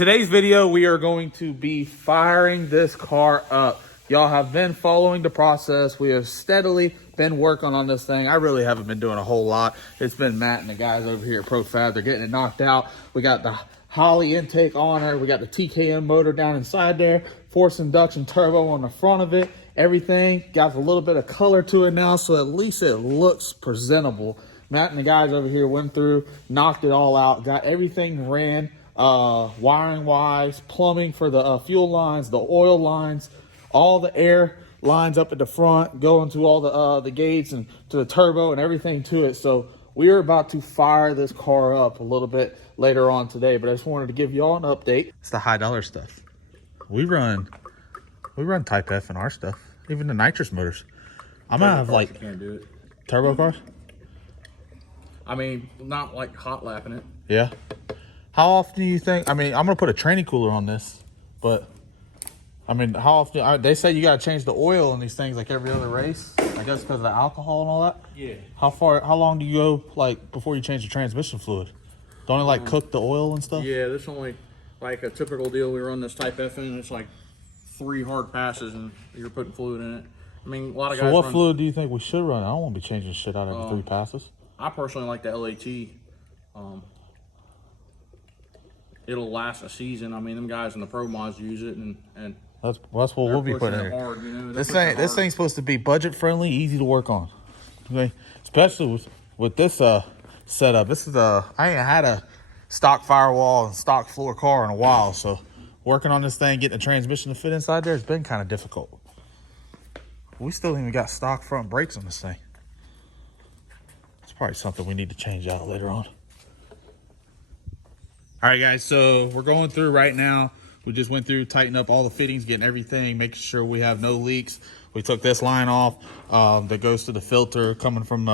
In today's video, we are going to be firing this car up. Y'all have been following the process. We have steadily been working on this thing. I really haven't been doing a whole lot. It's been Matt and the guys over here at Profab. They're getting it knocked out. We got the Holly intake on her. We got the TKM motor down inside there. Forced induction turbo on the front of it. Everything got a little bit of color to it now, so at least it looks presentable. Matt and the guys over here went through, knocked it all out, got everything ran, wiring wise, plumbing for the fuel lines, the oil lines, all the air lines up at the front, going to all the gates and to the turbo and everything to it. So we are about to fire this car up a little bit later on today, but I just wanted to give y'all an update. It's the high dollar stuff. We run Type F in our stuff, even the nitrous motors. I'm gonna have like can't do it. Turbo cars. I mean, not like hot lapping it. Yeah. How often do you think? I mean, I'm gonna put a training cooler on this, but I mean, how often? They say you gotta change the oil in these things like every other race. I guess because of the alcohol and all that. Yeah. How long do you go like before you change the transmission fluid? Don't it like cook the oil and stuff? Yeah, there's only like a typical deal. We run this Type F in. It's like 3 hard passes, and you're putting fluid in it. I mean, a lot of guys. So what fluid do you think we should run? I don't want to be changing shit out every 3 passes. I personally like the LAT. It'll last a season. I mean, them guys in the pro mods use it, and that's what we'll be putting in here. Hard, you know? This thing's supposed to be budget friendly, easy to work on. Okay, especially with this setup. This is I ain't had a stock firewall and stock floor car in a while, so working on this thing, getting the transmission to fit inside there has been kind of difficult. We still even got stock front brakes on this thing. It's probably something we need to change out later on. All right, guys, so we're going through right now. We just went through, tighten up all the fittings, getting everything, making sure we have no leaks. We took this line off that goes to the filter coming from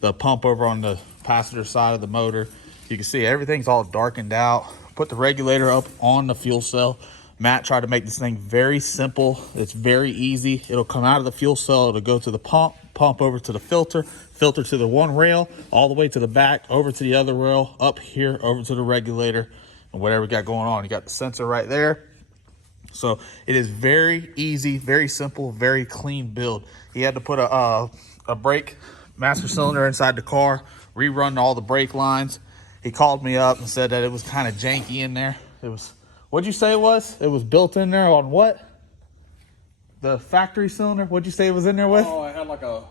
the pump over on the passenger side of the motor. You can see everything's all darkened out. Put the regulator up on the fuel cell. Matt tried to make this thing very simple. It's very easy. It'll come out of the fuel cell. It'll go to the pump over to the filter to the one rail, all the way to the back, over to the other rail, up here, over to the regulator, and whatever we got going on. You got the sensor right there. So it is very easy, very simple, very clean build. He had to put a brake master cylinder inside the car, rerun all the brake lines. He called me up and said that it was kind of janky in there. It was, what'd you say it was? It was built in there on what? The factory cylinder? What'd you say it was in there with? Oh, I had like a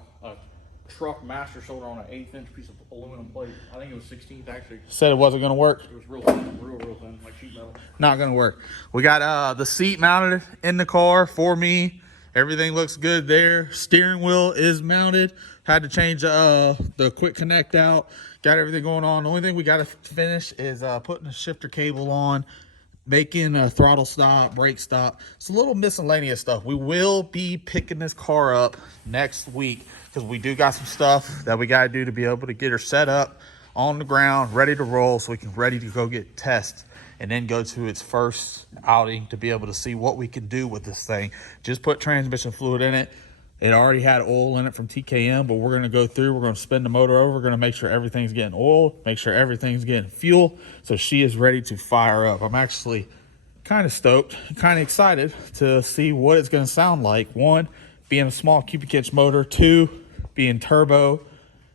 truck master cylinder on an 1/8" piece of aluminum plate. I think it was 16th actually. Said it wasn't gonna work. It was real thin, real thin, like sheet metal. Not gonna work. We got the seat mounted in the car for me. Everything looks good there. Steering wheel is mounted. Had to change the quick connect out. Got everything going on. The only thing we got to finish is putting the shifter cable on, making a throttle stop, brake stop. It's a little miscellaneous stuff. We will be picking this car up next week because we do got some stuff that we got to do to be able to get her set up on the ground, ready to roll, so we can ready to go get tests and then go to its first outing to be able to see what we can do with this thing. Just put transmission fluid in it. It already had oil in it from TKM, but we're going to go through. We're going to spin the motor over. We're going to make sure everything's getting oil, make sure everything's getting fuel, so she is ready to fire up. I'm actually kind of stoked, kind of excited to see what it's going to sound like. 1, being a small cubic inch motor. 2, being turbo.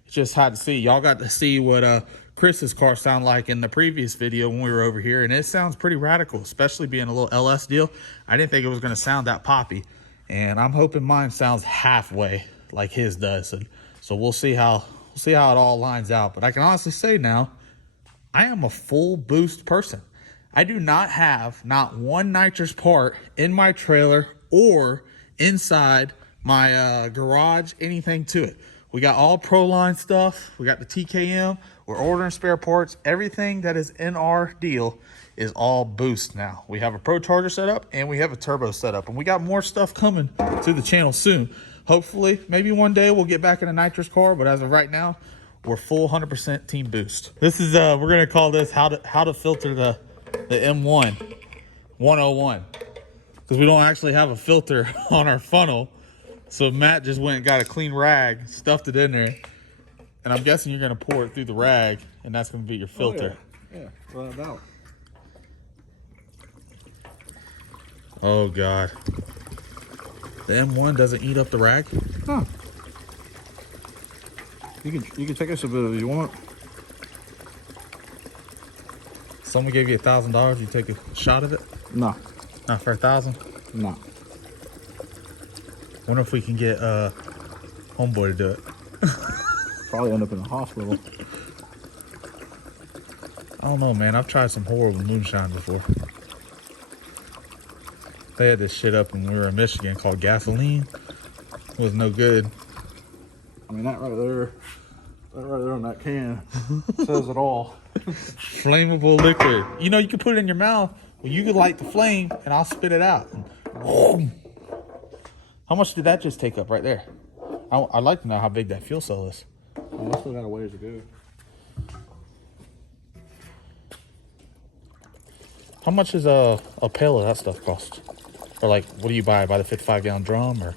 Just had to see. Y'all got to see what Chris's car sound like in the previous video when we were over here, and it sounds pretty radical, especially being a little LS deal. I didn't think it was going to sound that poppy. And I'm hoping mine sounds halfway like his does. And so we'll see how it all lines out. But I can honestly say now, I am a full boost person. I do not have not one nitrous part in my trailer or inside my garage, anything to it. We got all ProLine stuff. We got the TKM. We're ordering spare parts. Everything that is in our deal is all boost now. We have a Pro Charger set up and we have a turbo set up, and we got more stuff coming to the channel soon. Hopefully, maybe one day we'll get back in a nitrous car, but as of right now, we're full 100% team boost. This is we're gonna call this how to filter the M1 101, because we don't actually have a filter on our funnel. So Matt just went and got a clean rag, stuffed it in there, and I'm guessing you're gonna pour it through the rag, and that's gonna be your filter. Oh, yeah, run it out. Oh God. The M1 doesn't eat up the rag? Huh. You can take us a bit if you want. Someone gave you $1,000, you take a shot of it? No. Not for 1,000? No. Wonder if we can get homeboy to do it. Probably end up in the hospital. I don't know, man. I've tried some horrible moonshine before. They had this shit up when we were in Michigan called gasoline. It was no good. I mean, that right there on that can says it all. Flammable liquid. You know, you can put it in your mouth. Well, you could light the flame and I'll spit it out. How much did that just take up right there? I'd like to know how big that fuel cell is. Well, I still got a ways to go. How much is a pail of that stuff cost? Or like, what do you buy? By the 55-gallon drum or?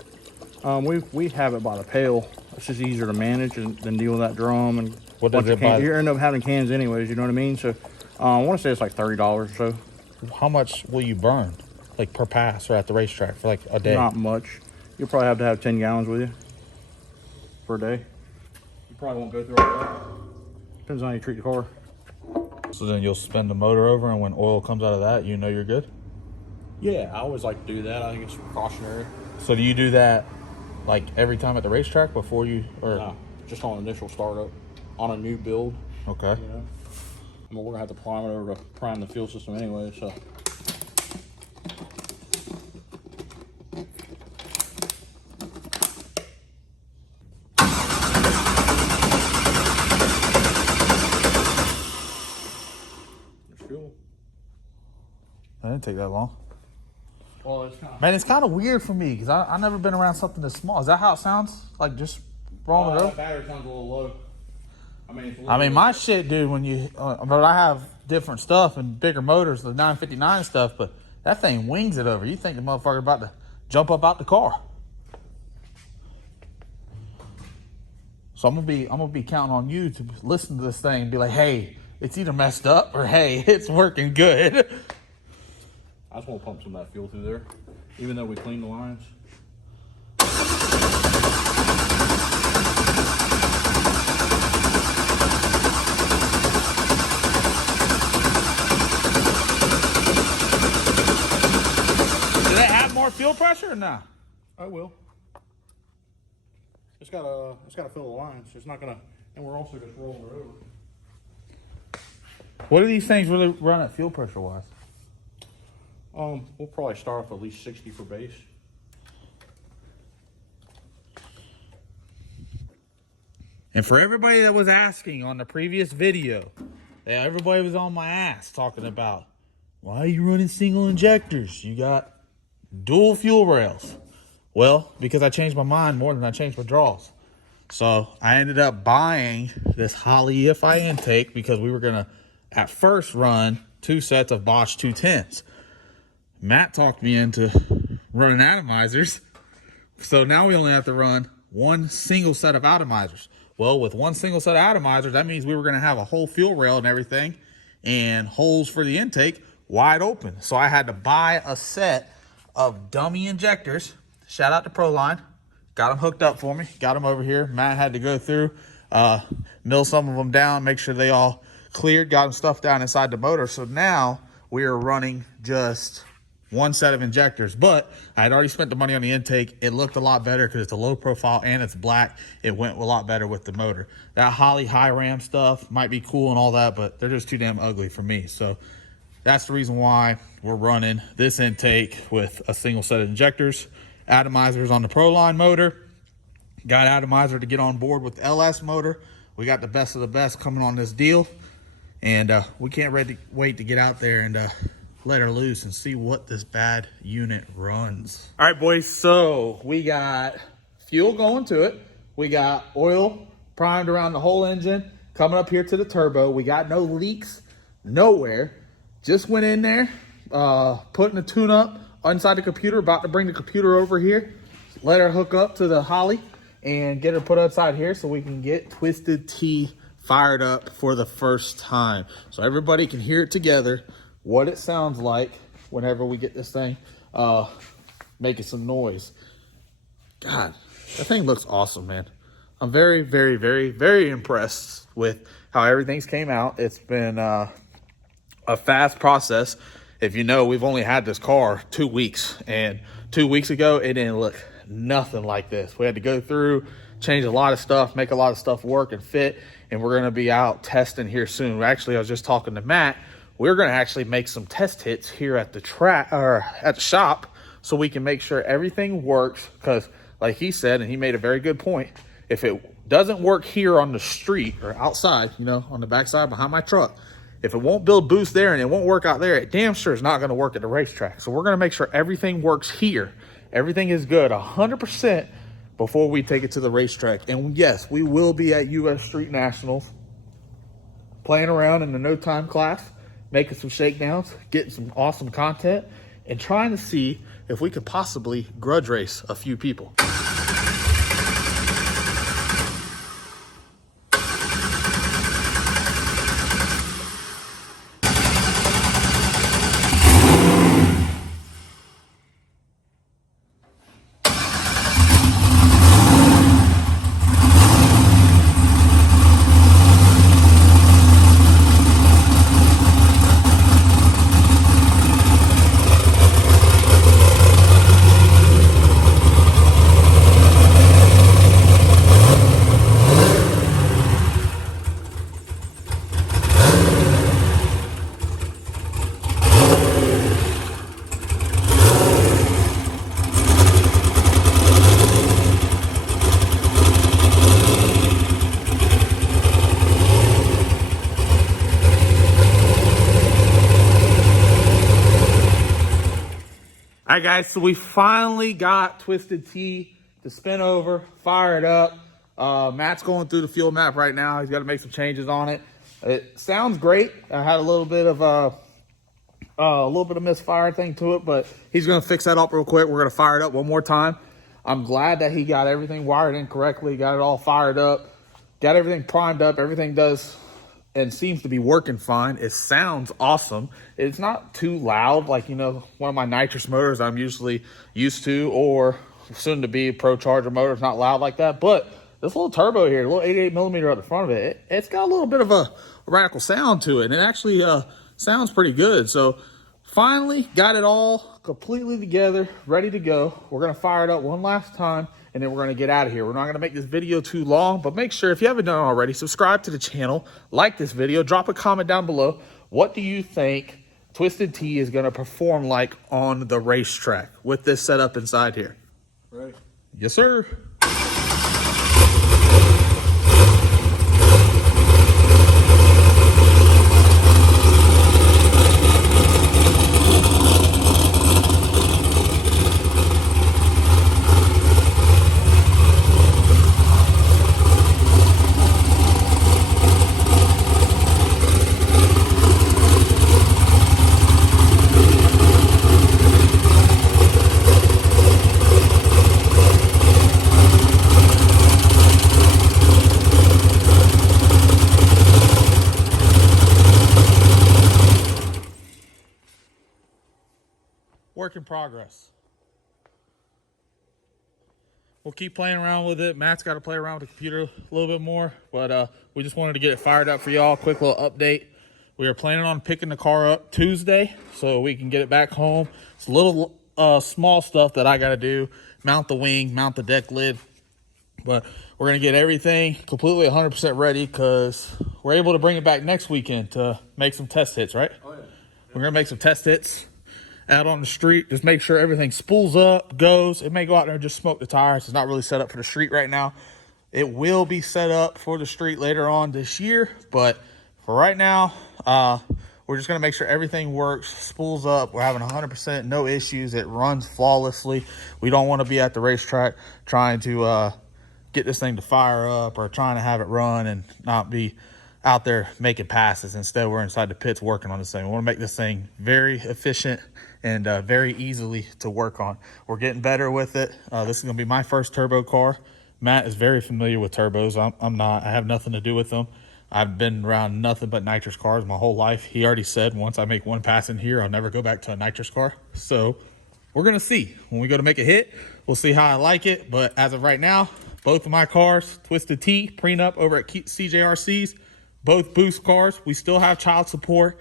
We have it by the pail. It's just easier to manage than deal with that drum and What does it buy? You end up having cans anyways. You know what I mean? So I want to say it's like $30 or so. How much will you burn, like per pass or at the racetrack for like a day? Not much. You'll probably have to have 10 gallons with you for a day. You probably won't go through all that. Depends on how you treat the car. So then you'll spin the motor over, and when oil comes out of that, you know you're good? Yeah, I always like to do that. I think it's precautionary. So do you do that like every time at the racetrack before you, or? No, just on initial startup on a new build. Okay. You know? I mean, we're gonna have to prime it over to prime the fuel system anyway, so. There's fuel. That didn't take that long. Well, it's kind of. Man, it's kind of weird for me because I've never been around something this small. Is that how it sounds? Like just rolling it That over? battery sounds a little low. My shit, dude, when you, but I have different stuff and bigger motors, the 959 stuff, but that thing wings it over. You think the motherfucker about to jump up out the car. So I'm gonna be counting on you to listen to this thing and be like, hey, it's either messed up or hey, it's working good. I just want to pump some of that fuel through there, even though we cleaned the lines. Do they have more fuel pressure or not? I will. It's gotta fill the lines. It's not gonna, and we're also just rolling it over. What do these things really run at fuel pressure wise? We'll probably start off at least 60 for base. And for everybody that was asking on the previous video, everybody was on my ass talking about, why are you running single injectors? You got dual fuel rails. Well, because I changed my mind more than I changed my draws. So I ended up buying this Holley EFI intake because we were going to at first run 2 sets of Bosch 210s. Matt talked me into running atomizers. So now we only have to run 1 single set of atomizers. Well, with 1 single set of atomizers, that means we were going to have a whole fuel rail and everything and holes for the intake wide open. So I had to buy a set of dummy injectors. Shout out to Proline. Got them hooked up for me. Got them over here. Matt had to go through, mill some of them down, make sure they all cleared, got them stuffed down inside the motor. So now we are running just 1 set of injectors, but I had already spent the money on the intake. It looked a lot better because it's a low profile and it's black. It went a lot better with the motor. That Holley high ram stuff might be cool and all that, but they're just too damn ugly for me. So that's the reason why we're running this intake with a single set of injectors, atomizers on the Proline motor. Got atomizer to get on board with the LS motor. We got the best of the best coming on this deal, and we can't wait to get out there and let her loose and see what this bad unit runs. All right, boys, so we got fuel going to it. We got oil primed around the whole engine, coming up here to the turbo. We got no leaks nowhere. Just went in there, putting the tune up inside the computer, about to bring the computer over here, let her hook up to the Holley and get her put outside here so we can get Twisted Tea fired up for the first time. So everybody can hear it together, what it sounds like whenever we get this thing making some noise. God, that thing looks awesome, man. I'm very, very, very, very impressed with how everything's came out. It's been a fast process. If you know, we've only had this car 2 weeks, and 2 weeks ago, it didn't look nothing like this. We had to go through, change a lot of stuff, make a lot of stuff work and fit, and we're going to be out testing here soon. Actually, I was just talking to Matt. We're going to actually make some test hits here at the track or at the shop so we can make sure everything works, because like he said, and he made a very good point, if it doesn't work here on the street or outside, you know, on the backside behind my truck, if it won't build boost there and it won't work out there, it damn sure is not going to work at the racetrack. So we're going to make sure everything works here. Everything is good 100% before we take it to the racetrack. And yes, we will be at US Street Nationals playing around in the no time class, making some shakedowns, getting some awesome content, and trying to see if we could possibly grudge race a few people. All right, guys, so we finally got Twisted Tea to spin over, fire it up. Matt's going through the fuel map right now. He's got to make some changes on it. It sounds great. I had a little bit of misfire thing to it, but he's going to fix that up real quick. We're going to fire it up one more time. I'm glad that he got everything wired in correctly, got it all fired up, got everything primed up. Everything does and seems to be working fine. It sounds awesome. It's not too loud like, you know, one of my nitrous motors I'm usually used to, or soon to be Pro Charger motors, not loud like that. But this little turbo here, a little 88 millimeter at the front of it, it's got a little bit of a radical sound to it, and it actually sounds pretty good. So finally got it all completely together, ready to go. We're gonna fire it up one last time, and then we're going to get out of here. We're not going to make this video too long, but make sure, if you haven't done it already, subscribe to the channel, like this video, drop a comment down below. What do you think Twisted Tea is going to perform like on the racetrack with this setup inside here? Ready? Yes, sir. Work in progress. We'll keep playing around with it. Matt's got to play around with the computer a little bit more, but we just wanted to get it fired up for y'all. Quick little update. We are planning on picking the car up Tuesday so we can get it back home. It's a little small stuff that I got to do. Mount the wing, mount the deck lid. But we're going to get everything completely 100% ready because we're able to bring it back next weekend to make some test hits, right? Oh, yeah. We're going to make some test hits out on the street. Just make sure everything spools up, goes. It may go out there and just smoke the tires. It's not really set up for the street right now. It will be set up for the street later on this year, but for right now, we're just going to make sure everything works, spools up. We're having 100%, no issues. It runs flawlessly. We don't want to be at the racetrack trying to get this thing to fire up or trying to have it run and not be out there making passes. Instead, we're inside the pits working on this thing. We want to make this thing very efficient and very easily to work on. We're getting better with it. This is going to be my first turbo car. Matt is very familiar with turbos. I'm not. I have nothing to do with them. I've been around nothing but nitrous cars my whole life. He already said once I make one pass in here, I'll never go back to a nitrous car. So we're we're gonna see when we go to make a hit. We'll see how I like it. But as of right now, both of my cars, Twisted T, prenup over at CJRC's, both boost cars. We still have child support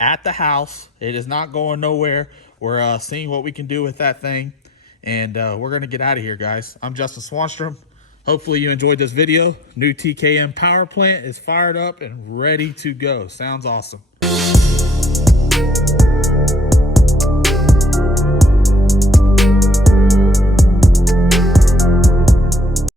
at the house. It is not going nowhere. We're seeing what we can do with that thing. And we're going to get out of here, guys. I'm Justin Swanstrom. Hopefully you enjoyed this video. New TKM power plant is fired up and ready to go. Sounds awesome.